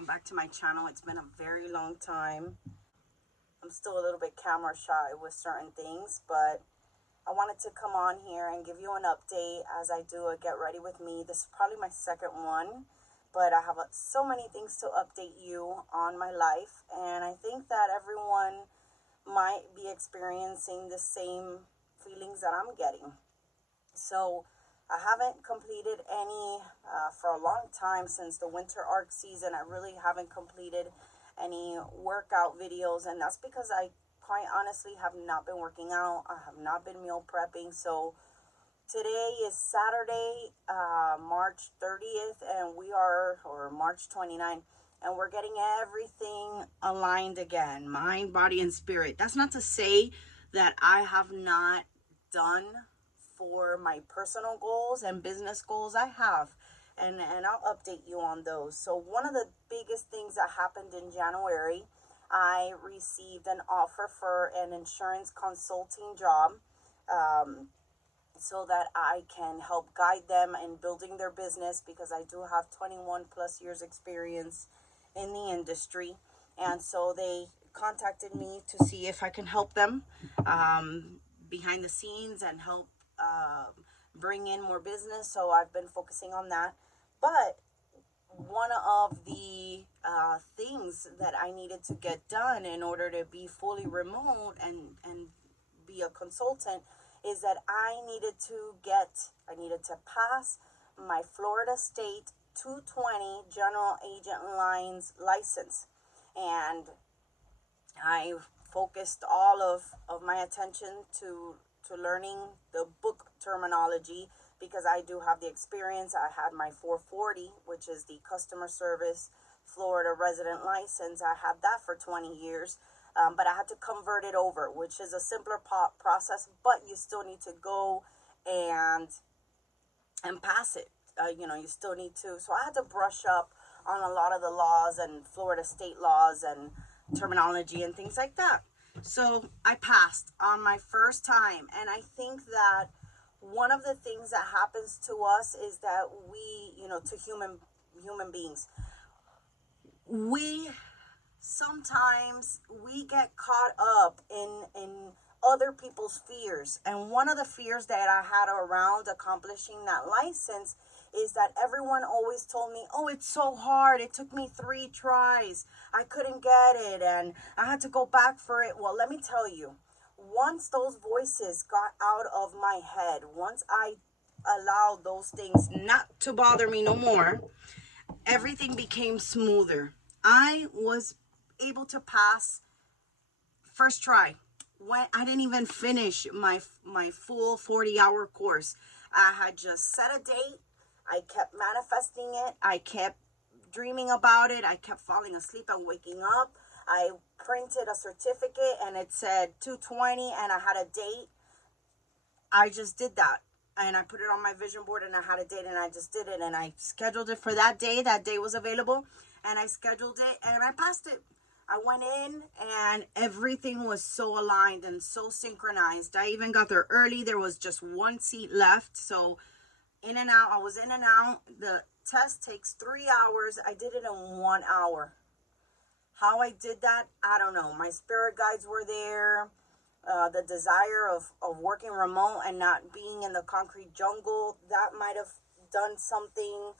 welcome back to my channel. It's been a very long time. I'm still a little bit camera shy with certain things, but I wanted to come on here and give you an update as I do a Get Ready With Me. This is probably my second one, but I have so many things to update you on my life, and I think that everyone might be experiencing the same feelings that I'm getting. So I haven't completed any for a long time since the winter arc season. I really haven't completed any workout videos, and that's because I quite honestly have not been working out. I have not been meal prepping. So today is Saturday, March 30th, and or March 29th, and we're getting everything aligned again, mind, body, and spirit. That's not to say that I have not done for my personal goals and business goals. I have, and I'll update you on those. So one of the biggest things that happened in January, I received an offer for an insurance consulting job, so that I can help guide them in building their business, because I do have 21 plus years experience in the industry. And so they contacted me to see if I can help them behind the scenes and help bring in more business. So I've been focusing on that. But one of the things that I needed to get done in order to be fully remote and be a consultant is that I needed to pass my Florida State 220 General Agent Lines license. And I focused all of my attention to learning the book terminology, because I do have the experience. I had my 440, which is the customer service Florida resident license. I had that for 20 years. But I had to convert it over, which is a simpler process, but you still need to go and pass it. You still need to. So I had to brush up on a lot of the laws and Florida state laws and terminology and things like that. So I passed on my first time. And I think that one of the things that happens to us is that we, to human beings, sometimes we get caught up in other people's fears. And one of the fears that I had around accomplishing that license is that everyone always told me, oh, it's so hard. It took me 3 tries. I couldn't get it, and I had to go back for it. Well, let me tell you, once those voices got out of my head, once I allowed those things not to bother me no more, everything became smoother. I was able to pass first try. When I didn't even finish my full 40-hour course. I had just set a date. I kept manifesting it. I kept dreaming about it. I kept falling asleep and waking up. I printed a certificate and it said 220 and I had a date. I just did that. And I put it on my vision board and I had a date and I just did it. And I scheduled it for that day. That day was available. And I scheduled it and I passed it. I went in and everything was so aligned and so synchronized. I even got there early. There was just one seat left. So in and out, I was in and out. The test takes 3 hours. I did it in 1 hour. How I did that, I don't know. My spirit guides were there. The desire of working remote and not being in the concrete jungle, that might have done something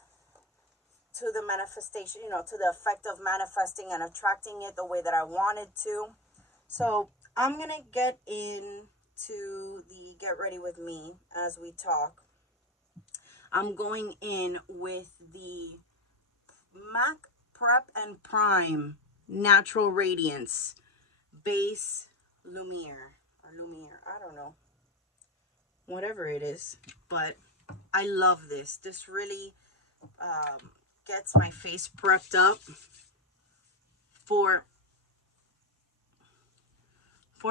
to the manifestation, to the effect of manifesting and attracting it the way that I wanted to. So I'm going to get into the Get Ready With Me as we talk. I'm going in with the MAC Prep and Prime Natural Radiance Base Lumiere, I don't know, whatever it is, but I love this. This really gets my face prepped up for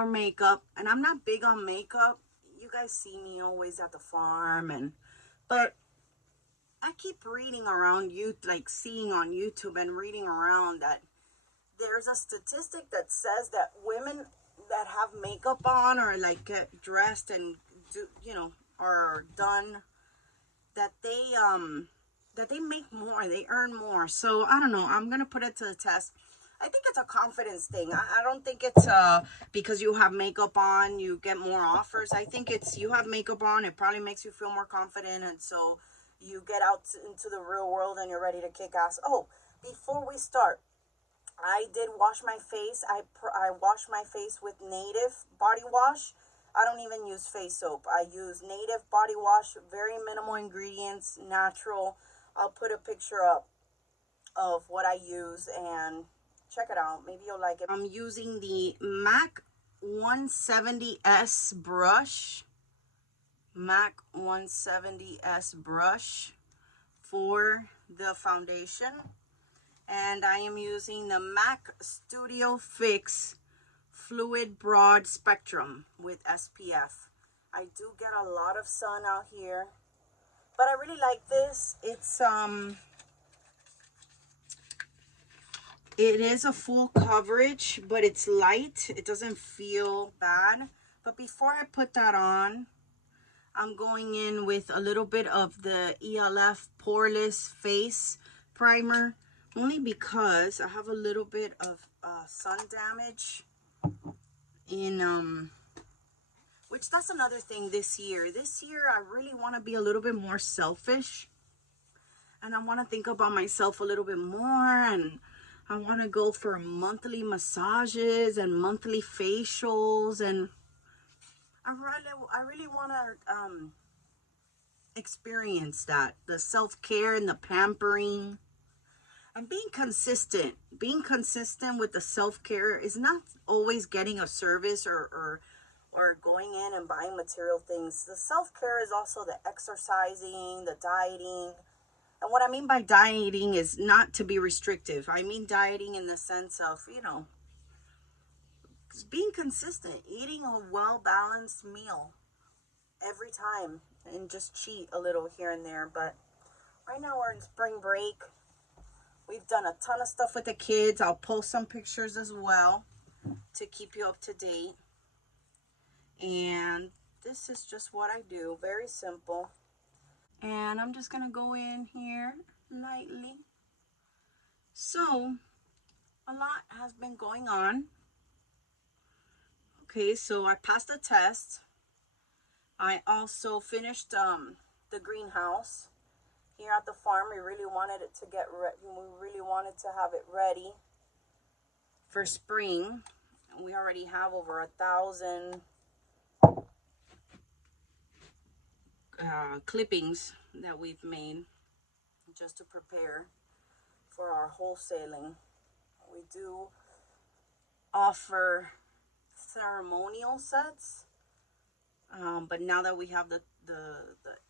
makeup. And I'm not big on makeup. You guys see me always at the farm, but I keep reading around seeing on YouTube and reading around that there's a statistic that says that women that have makeup on or get dressed and do, are done, that they that they make more, they earn more. So I don't know, I'm gonna put it to the test. I think it's a confidence thing. I don't think it's because you have makeup on you get more offers. I think it's you have makeup on, it probably makes you feel more confident, and so you get out into the real world and you're ready to kick ass. Oh, before we start, I did wash my face. I wash my face with Native body wash. I don't even use face soap. I use Native body wash, very minimal ingredients, natural. I'll put a picture up of what I use and check it out. Maybe you'll like it. I'm using the MAC 170S brush. MAC 170S brush for the foundation. And I am using the MAC Studio Fix Fluid Broad Spectrum with SPF. I do get a lot of sun out here, but I really like this. It is a full coverage, but it's light. It doesn't feel bad. But before I put that on, I'm going in with a little bit of the ELF Poreless Face Primer, only because I have a little bit of sun damage in which that's another thing this year. This year I really want to be a little bit more selfish, and I want to think about myself a little bit more, and I want to go for monthly massages and monthly facials, and I really want to experience that, the self-care and the pampering. And being consistent with the self-care is not always getting a service or going in and buying material things. The self-care is also the exercising, the dieting. And what I mean by dieting is not to be restrictive. I mean dieting in the sense of, being consistent, eating a well-balanced meal every time, and just cheat a little here and there. But right now we're in spring break. We've done a ton of stuff with the kids. I'll post some pictures as well to keep you up to date. And this is just what I do. Very simple. And I'm just going to go in here lightly. So, a lot has been going on. Okay, so I passed the test. I also finished the greenhouse. Here at the farm, we really wanted it to get ready. We really wanted to have it ready for spring. And we already have over 1,000 clippings that we've made just to prepare for our wholesaling. We do offer ceremonial sets, but now that we have the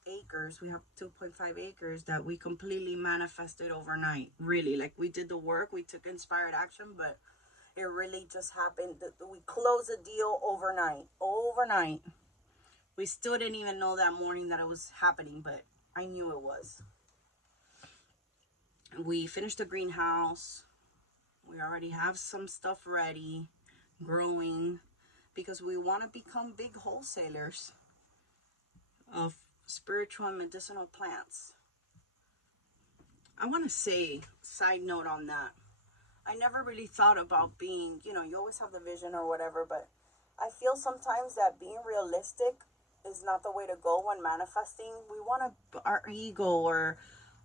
acres, we have 2.5 acres that we completely manifested overnight. Really, like, we did the work, we took inspired action, but it really just happened that we closed the deal overnight. We still didn't even know that morning that it was happening, but I knew it was. We finished the greenhouse. We already have some stuff ready, growing, because we want to become big wholesalers of spiritual and medicinal plants. I want to say, side note on that, I never really thought about being, you always have the vision or whatever, but I feel sometimes that being realistic is not the way to go when manifesting. Our ego or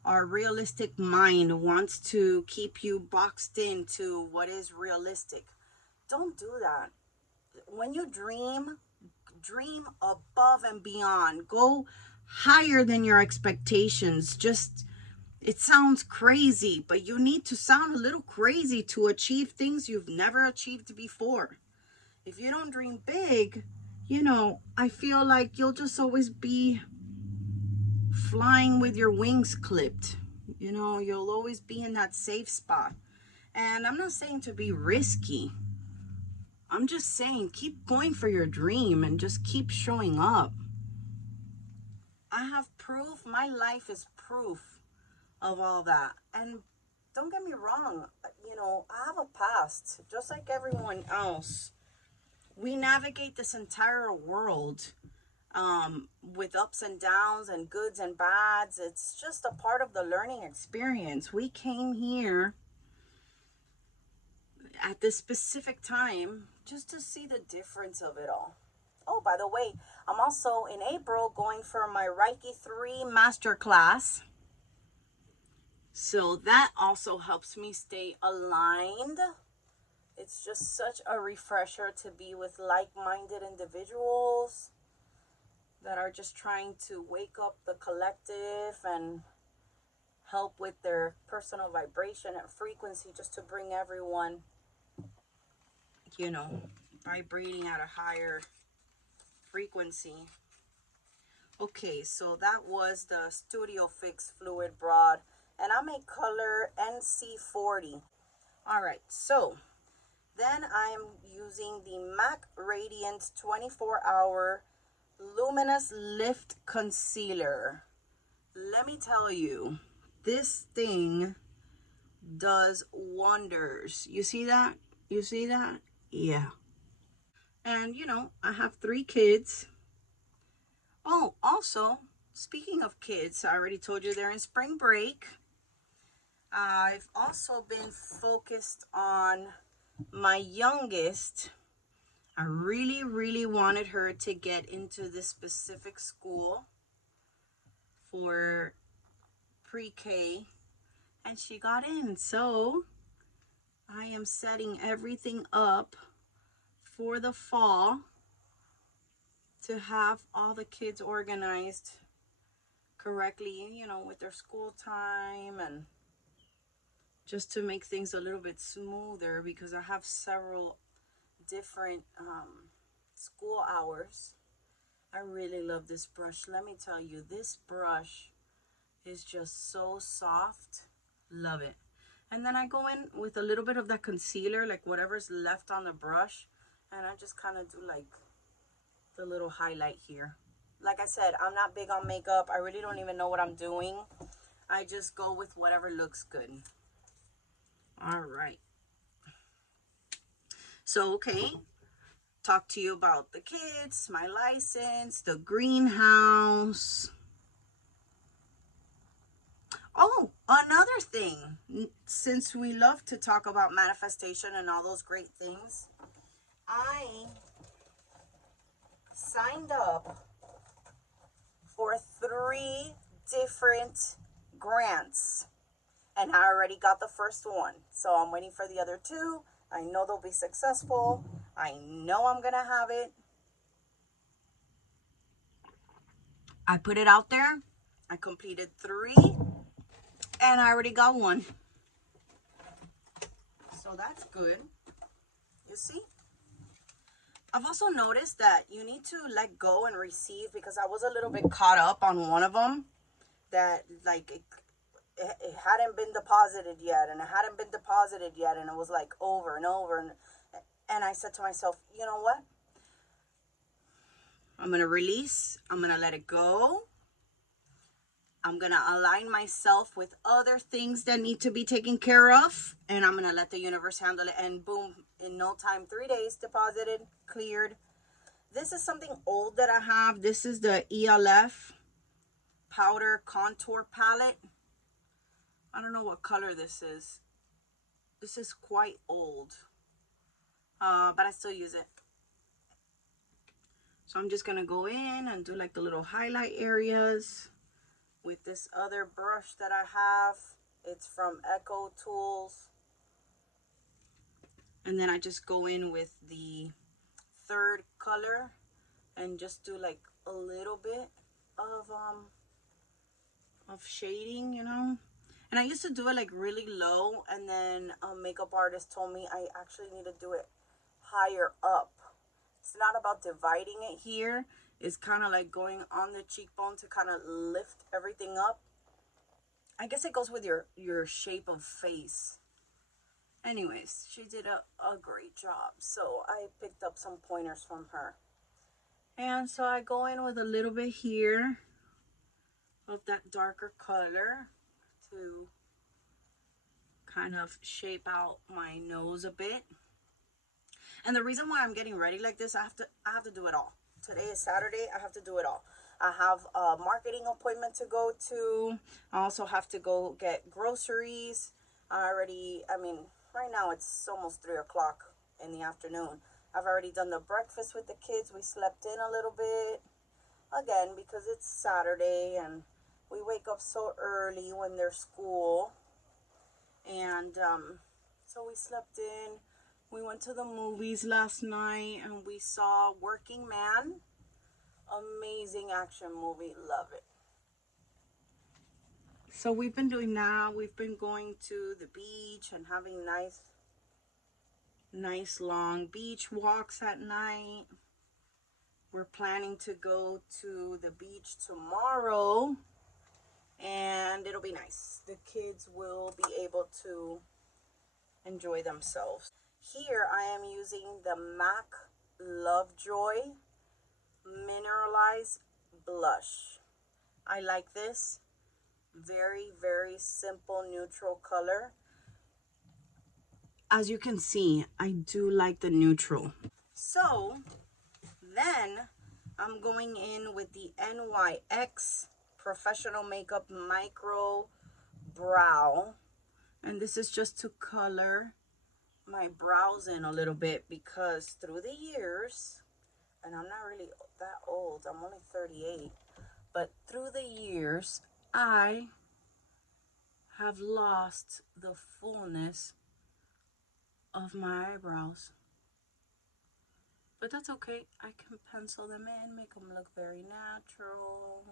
our realistic mind wants to keep you boxed into what is realistic. Don't do that. When you dream above and beyond. Go higher than your expectations. It sounds crazy, but you need to sound a little crazy to achieve things you've never achieved before. If you don't dream big, I feel like you'll just always be flying with your wings clipped. You'll always be in that safe spot. And I'm not saying to be risky. I'm just saying keep going for your dream and just keep showing up. I have proof. My life is proof of all that. And don't get me wrong, I have a past, just like everyone else. We navigate this entire world with ups and downs and goods and bads. It's just a part of the learning experience. We came here at this specific time just to see the difference of it all. Oh, by the way, I'm also in April going for my Reiki 3 masterclass. So that also helps me stay aligned. It's just such a refresher to be with like-minded individuals that are just trying to wake up the collective and help with their personal vibration and frequency, just to bring everyone, you know, vibrating at a higher frequency. Okay, so that was the Studio Fix Fluid Broad, and I'm a color NC40. All right, so then I'm using the MAC Radiant 24-hour Luminous Lift Concealer. Let me tell you, this thing does wonders. You see that? You see that? Yeah. And you know, I have 3 kids. Oh, also, speaking of kids, I already told you they're in spring break. I've also been focused on my youngest. I really wanted her to get into this specific school for pre-K, and she got in. So I am setting everything up for the fall to have all the kids organized correctly, you know, with their school time, and just to make things a little bit smoother, because I have several different school hours. I really love this brush. Let me tell you, this brush is just so soft. Love it. And then I go in with a little bit of that concealer, like whatever's left on the brush, and I just kind of do like the little highlight here. Like I said, I'm not big on makeup. I really don't even know what I'm doing. I just go with whatever looks good. All right. So, okay, talk to you about the kids, my license, the greenhouse. Oh, another thing, since we love to talk about manifestation and all those great things, I signed up for 3 different grants, and I already got the first one. So I'm waiting for the other 2. I know they'll be successful. I know I'm gonna have it. I put it out there. I completed 3, and I already got 1. So that's good. You see? I've also noticed that you need to let go and receive, because I was a little bit caught up on one of them that like it hadn't been deposited yet, and it hadn't been deposited yet, and it was like over and over, and I said to myself, you know what? I'm going to release. I'm going to let it go. I'm going to align myself with other things that need to be taken care of, and I'm going to let the universe handle it. And boom, in no time, 3 days, deposited, cleared. This is something old that I have. This is the ELF Powder Contour Palette. I don't know what color this is. This is quite old, but I still use it. So I'm just going to go in and do like the little highlight areas with this other brush that I have. It's from Echo Tools. And then I just go in with the 3rd color and just do like a little bit of shading, you know. And I used to do it like really low, and then a makeup artist told me I actually need to do it higher up. It's not about dividing it here. It's kind of like going on the cheekbone to kind of lift everything up. I guess it goes with your shape of face. Anyways, she did a great job. So I picked up some pointers from her. And so I go in with a little bit here of that darker color to kind of shape out my nose a bit. And the reason why I'm getting ready like this, I have to do it all. today is Saturday. I have to do it all. I have a marketing appointment to go to. I also have to go get groceries. I mean, right now it's almost 3 o'clock in the afternoon. I've already done the breakfast with the kids. We slept in a little bit. Again, because it's Saturday and we wake up so early when there's school. And so we slept in. We went to the movies last night and we saw Working Man. Amazing action movie. Love it. So we've been doing that. We've been going to the beach and having nice long beach walks at night. We're planning to go to the beach tomorrow and it'll be nice. The kids will be able to enjoy themselves. Here I am using the MAC Lovejoy Mineralized Blush. I like this. Very, very simple neutral color. As you can see, I do like the neutral. So then I'm going in with the NYX Professional Makeup Micro Brow. And this is just to color my brows in a little bit because through the years, and I'm not really that old, I'm only 38, but through the years, I have lost the fullness of my eyebrows. But that's okay. I can pencil them in, make them look very natural.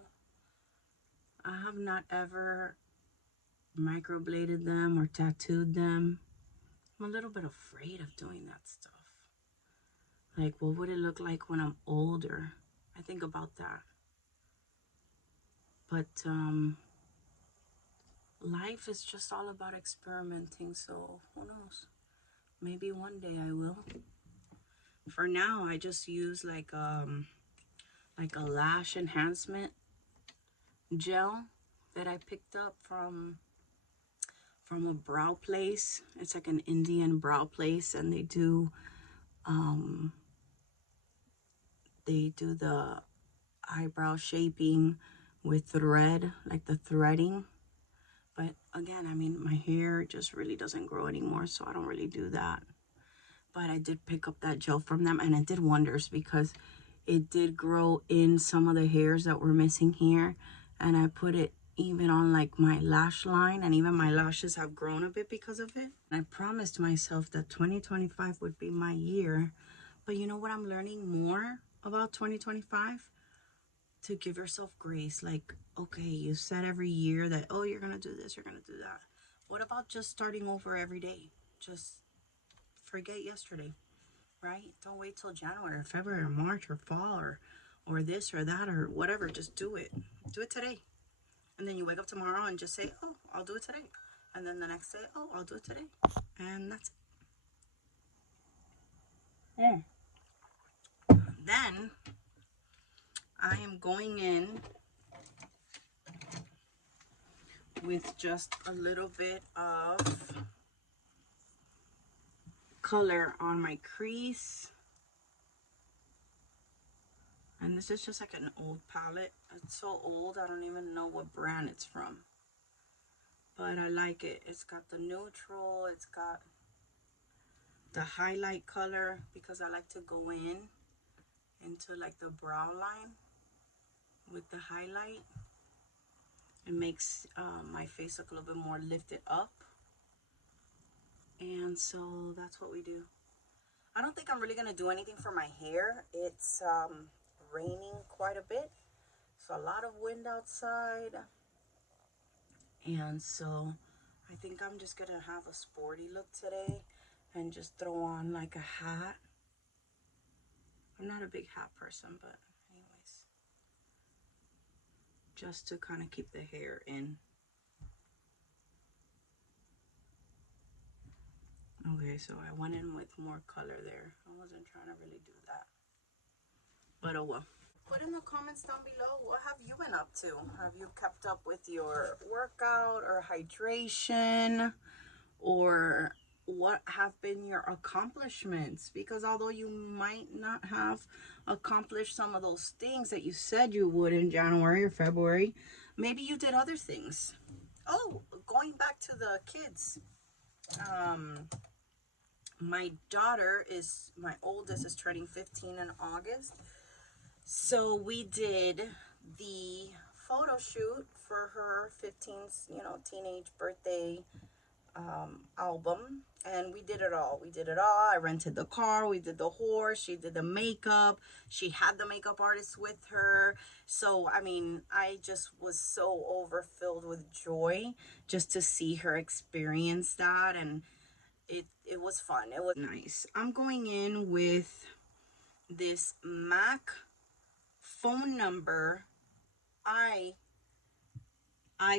I have not ever microbladed them or tattooed them. I'm a little bit afraid of doing that stuff. Like, what would it look like when I'm older? I think about that. But life is just all about experimenting, so who knows? Maybe one day I will. For now, I just use like a lash enhancement gel that I picked up from a brow place. It's like an Indian brow place, and they do the eyebrow shaping with thread, like the threading. But again, I mean, my hair just really doesn't grow anymore, so I don't really do that. But I did pick up that gel from them, and it did wonders because it did grow in some of the hairs that were missing here. And I put it even on like my lash line, and even my lashes have grown a bit because of it. And I promised myself that 2025 would be my year. But you know what I'm learning more about 2025? To give yourself grace. Like, okay, you said every year that, oh, you're gonna do this, you're gonna do that. What about just starting over every day? Just forget yesterday, right? Don't wait till January or February or March or fall or this or that or whatever. Just do it. Do it today. And then you wake up tomorrow and just say, oh, I'll do it today. And then the next day, oh, I'll do it today. And that's it. Then I am going in with just a little bit of color on my crease. And this is just like an old palette. It's so old, I don't even know what brand it's from. But I like it. It's got the neutral, it's got the highlight color because I like to go into like the brow line with the highlight. It makes my face look a little bit more lifted up. And so that's what we do. I don't think I'm really going to do anything for my hair. It's raining quite a bit. So a lot of wind outside. And so I think I'm just going to have a sporty look today and just throw on like a hat. I'm not a big hat person, but anyways. Just to kind of keep the hair in. Okay, so I went in with more color there. I wasn't trying to really do that. But oh well. Put in the comments down below, what have you been up to? Have you kept up with your workout or hydration? Or what what have been your accomplishments? Because although you might not have accomplished some of those things that you said you would in January or February, maybe you did other things. Oh, going back to the kids. My daughter my oldest is turning 15 in August. So we did the photo shoot for her 15th, teenage birthday album, and we did it all. I rented the car, we did the horse, she did the makeup, she had the makeup artist with her. So I mean, I just was so overfilled with joy just to see her experience that, and it was fun. It was nice. I'm going in with this MAC phone number eye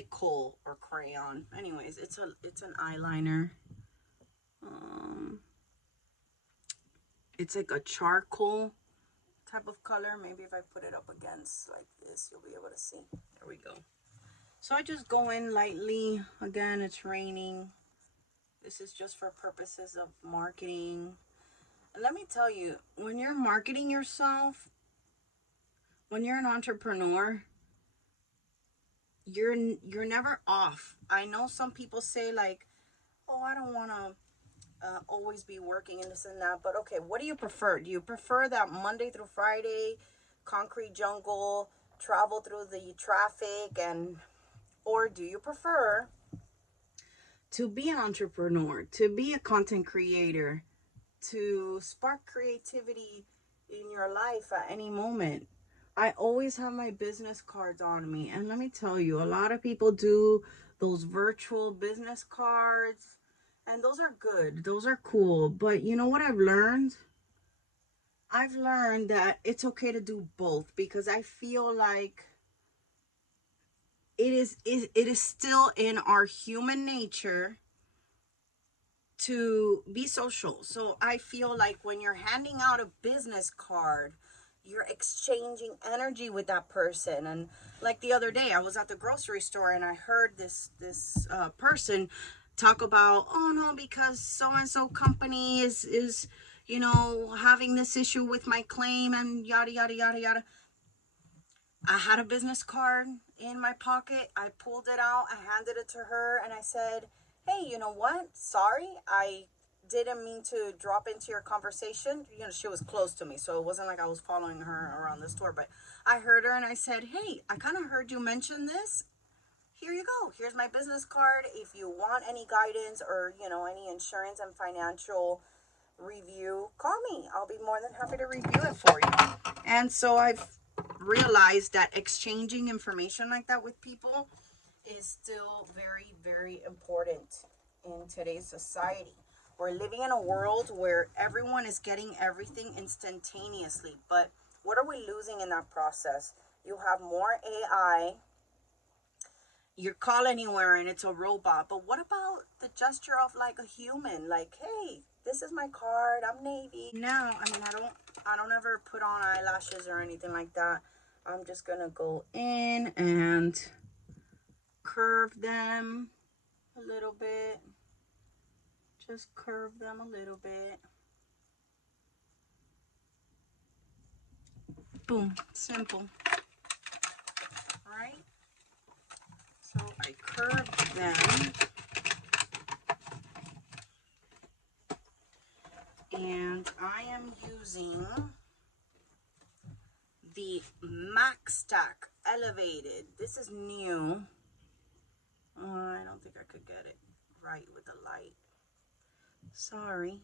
kohl or crayon. Anyways, it's an eyeliner. It's like a charcoal type of color. Maybe if I put it up against like this, you'll be able to see. There we go. So I just go in lightly. Again, it's raining. This is just for purposes of marketing. And let me tell you, when you're marketing yourself, when you're an entrepreneur, you're never off. I know some people say like, oh, I don't want to always be working and this and that, but okay, what do you prefer? Do you prefer that Monday through Friday concrete jungle, travel through the traffic, or do you prefer to be an entrepreneur, to be a content creator, to spark creativity in your life at any moment? I always have my business cards on me, and let me tell you, a lot of people do those virtual business cards, and those are good, those are cool, but you know what I've learned? I've learned that it's okay to do both, because I feel like it is still in our human nature to be social. So I feel like when you're handing out a business card, you're exchanging energy with that person. And like the other day, I was at the grocery store and I heard this person talk about, oh no, because so and so company is having this issue with my claim and yada yada yada yada. I had a business card in my pocket. I pulled it out, I handed it to her, and I said, hey, you know what? Sorry, I didn't mean to drop into your conversation. She was close to me, so it wasn't like I was following her around the store, but I heard her and I said, hey, I kind of heard you mention this. Here you go. Here's my business card. If you want any guidance or, any insurance and financial review, call me. I'll be more than happy to review it for you. And so I've realized that exchanging information like that with people is still very, very important in today's society. We're living in a world where everyone is getting everything instantaneously, but what are we losing in that process? You have more AI. You call anywhere and it's a robot, but what about the gesture of like a human? Like, hey, this is my card, I'm Navy. Now, I don't ever put on eyelashes or anything like that. I'm just gonna go in and curve them a little bit. Just curve them a little bit. Boom, simple. All right. So I curved them. And I am using the MAC Stack Elevated. This is new. I don't think I could get it right with the light. Sorry.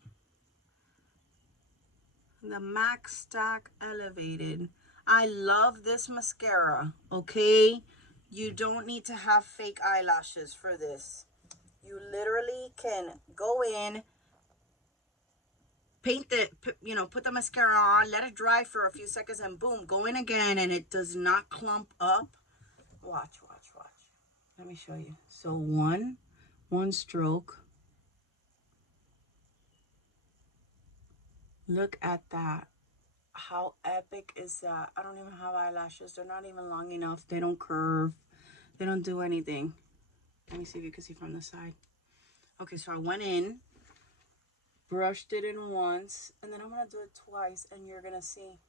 The MAC Stack Elevated. I love this mascara, okay? You don't need to have fake eyelashes for this. You literally can go in, paint put the mascara on, let it dry for a few seconds, and boom, go in again, and it does not clump up. Watch. Let me show you. So one stroke. Look at that. How epic is that? I don't even have eyelashes. They're not even long enough. They don't curve. They don't do anything. Let me see if you can see from the side. Okay, so I went in brushed it in once, and then I'm gonna do it twice, and you're gonna see.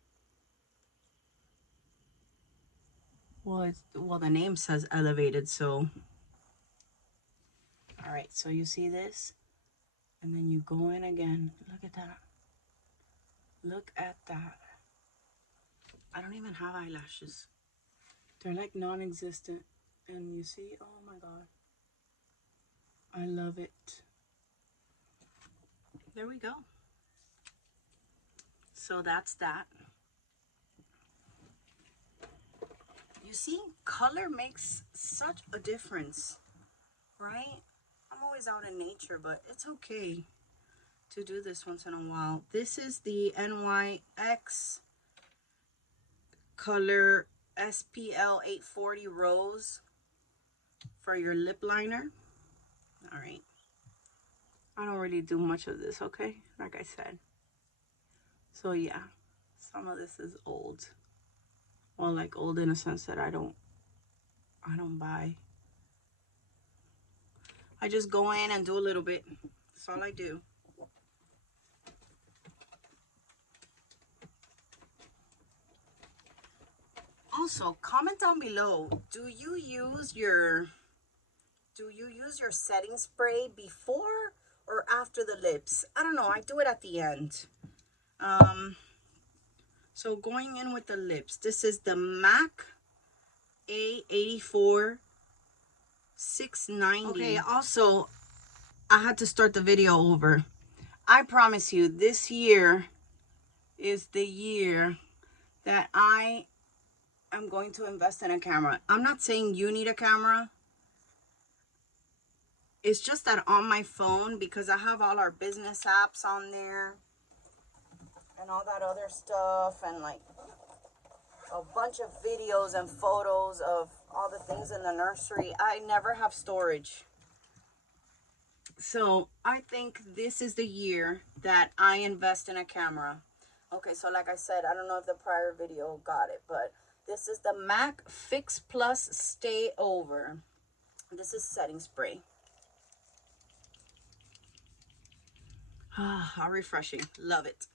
Well, the name says elevated, so. All right, so you see this, and then you go in again. Look at that. Look at that. I don't even have eyelashes. They're like non-existent. And you see, oh my God. I love it. There we go. So that's that. You see, color makes such a difference, right? I'm always out in nature, but it's okay to do this once in a while. This is the NYX color SPL 840 Rose for your lip liner. All right. I don't really do much of this, okay? Like I said. So yeah, some of this is old. Well, like old in a sense that I don't buy. I just go in and do a little bit. That's all I do. Also, comment down below. Do you use your setting spray before or after the lips? I don't know. I do it at the end. So going in with the lips. This is the MAC A84 690. Okay, also, I had to start the video over. I promise you, this year is the year that I am going to invest in a camera. I'm not saying you need a camera. It's just that on my phone, because I have all our business apps on there and all that other stuff, and like a bunch of videos and photos of all the things in the nursery, I never have storage. So I think this is the year that I invest in a camera. Okay, so like I said, I don't know if the prior video got it, but this is the MAC Fix Plus Stay Over. This is setting spray. Ah, how refreshing. Love it.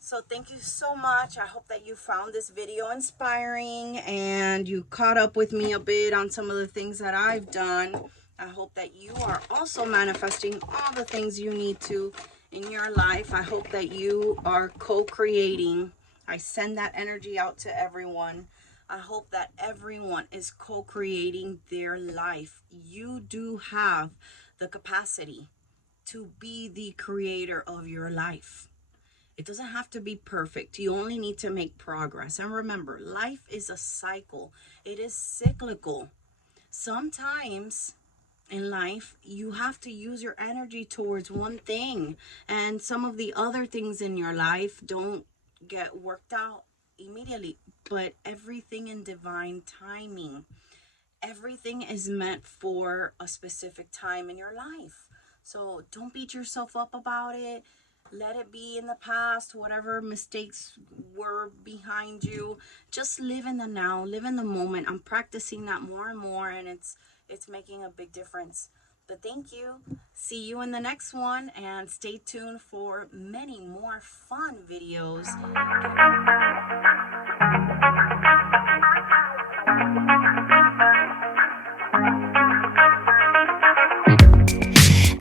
So thank you so much. I hope that you found this video inspiring and you caught up with me a bit on some of the things that I've done. I hope that you are also manifesting all the things you need to in your life. I hope that you are co-creating. I send that energy out to everyone. I hope that everyone is co-creating their life. You do have the capacity to be the creator of your life. It doesn't have to be perfect. You only need to make progress. And remember, life is a cycle. It is cyclical. Sometimes in life, you have to use your energy towards one thing. And some of the other things in your life don't get worked out immediately. But everything in divine timing. Everything is meant for a specific time in your life. So don't beat yourself up about it. Let it be in the past, whatever mistakes were behind you. Just live in the now, live in the moment. I'm practicing that more and more, and it's making a big difference. But thank you. See you in the next one, and stay tuned for many more fun videos.